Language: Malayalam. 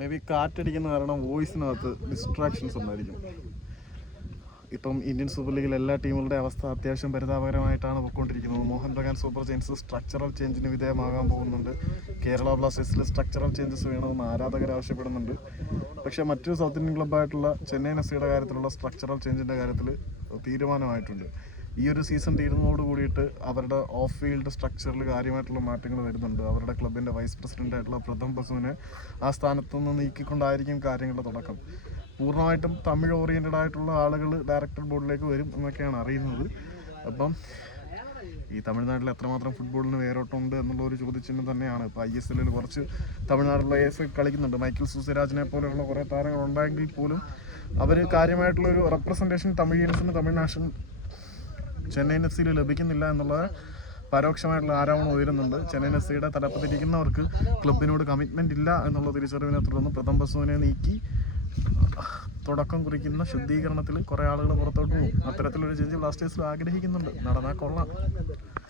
മേ ബി കാറ്റടിക്കുന്ന കാരണം വോയിസിനകത്ത് ഡിസ്ട്രാക്ഷൻസ് ഉണ്ടായിരിക്കും. ഇപ്പം ഇന്ത്യൻ സൂപ്പർ ലീഗിൽ എല്ലാ ടീമുകളുടെ അവസ്ഥ അത്യാവശ്യം പരിതാപകരമായിട്ടാണ് പോയിക്കൊണ്ടിരിക്കുന്നത്. Mohun Bagan Super Giants structural ചേഞ്ചിന് വിധേയമാകാൻ പോകുന്നുണ്ട്. കേരള ബ്ലാസ്റ്റേഴ്സിൽ സ്ട്രക്ചറൽ ചേഞ്ചസ് വേണമെന്ന് ആരാധകർ ആവശ്യപ്പെടുന്നുണ്ട്. പക്ഷേ മറ്റൊരു സൗത്ത് ഇന്ത്യൻ ക്ലബ്ബായിട്ടുള്ള ചെന്നൈയിൻ എഫ്.സിയുടെ കാര്യത്തിലുള്ള സ്ട്രക്ചറൽ ചേഞ്ചിൻ്റെ കാര്യത്തിൽ തീരുമാനമായിട്ടുണ്ട്. ഈ ഒരു സീസൺ തീരുന്നതോട് കൂടിയിട്ട് അവരുടെ ഓഫ് ഫീൽഡ് സ്ട്രക്ചറിൽ കാര്യമായിട്ടുള്ള മാറ്റങ്ങൾ വരുന്നുണ്ട്. അവരുടെ ക്ലബിൻ്റെ വൈസ് പ്രസിഡൻ്റായിട്ടുള്ള പ്രഥം ബസുവിനെ ആ സ്ഥാനത്തു നിന്ന് നീക്കിക്കൊണ്ടായിരിക്കും കാര്യങ്ങളുടെ തുടക്കം. പൂർണ്ണമായിട്ടും തമിഴ് ഓറിയൻറ്റഡ് ആയിട്ടുള്ള ആളുകൾ ഡയറക്ടർ ബോർഡിലേക്ക് വരും എന്നൊക്കെയാണ് അറിയുന്നത്. അപ്പം ഈ തമിഴ്നാട്ടിൽ എത്രമാത്രം ഫുട്ബോളിന് വേരോട്ടമുണ്ട് എന്നുള്ള ഒരു ചോദ്യചിഹ്നം തന്നെയാണ്. ഇപ്പോൾ ISL കുറച്ച് തമിഴ്നാട് പ്ലേയേഴ്സ് കളിക്കുന്നുണ്ട്. മൈക്കിൾ സുസിരാജിനെ പോലെയുള്ള കുറേ താരങ്ങൾ ഉണ്ടായെങ്കിൽ പോലും അവർ കാര്യമായിട്ടുള്ളൊരു റെപ്രസെൻറ്റേഷൻ തമിഴിയൻസിന് തമിഴ് ചെന്നൈയിൻ എഫ്.സിയിൽ ലഭിക്കുന്നില്ല എന്നുള്ള പരോക്ഷമായിട്ടുള്ള ആരോപണം ഉയരുന്നുണ്ട്. ചെന്നൈയിൻ എഫ്.സിയുടെ തലപ്പത്തിരിക്കുന്നവർക്ക് ക്ലബിനോട് കമ്മിറ്റ്മെൻ്റ് ഇല്ല എന്നുള്ള തിരിച്ചറിവിനെ തുടർന്ന് പ്രഥം ബസുവിനെ നീക്കി തുടക്കം കുറിക്കുന്ന ശുദ്ധീകരണത്തിൽ കുറേ ആളുകൾ പുറത്തോട്ട് പോകും. അത്തരത്തിലൊരു ചേഞ്ച് ബ്ലാസ്റ്റേഴ്സിൽ ആഗ്രഹിക്കുന്നുണ്ട്. നടന്നാൽ കൊള്ളാം.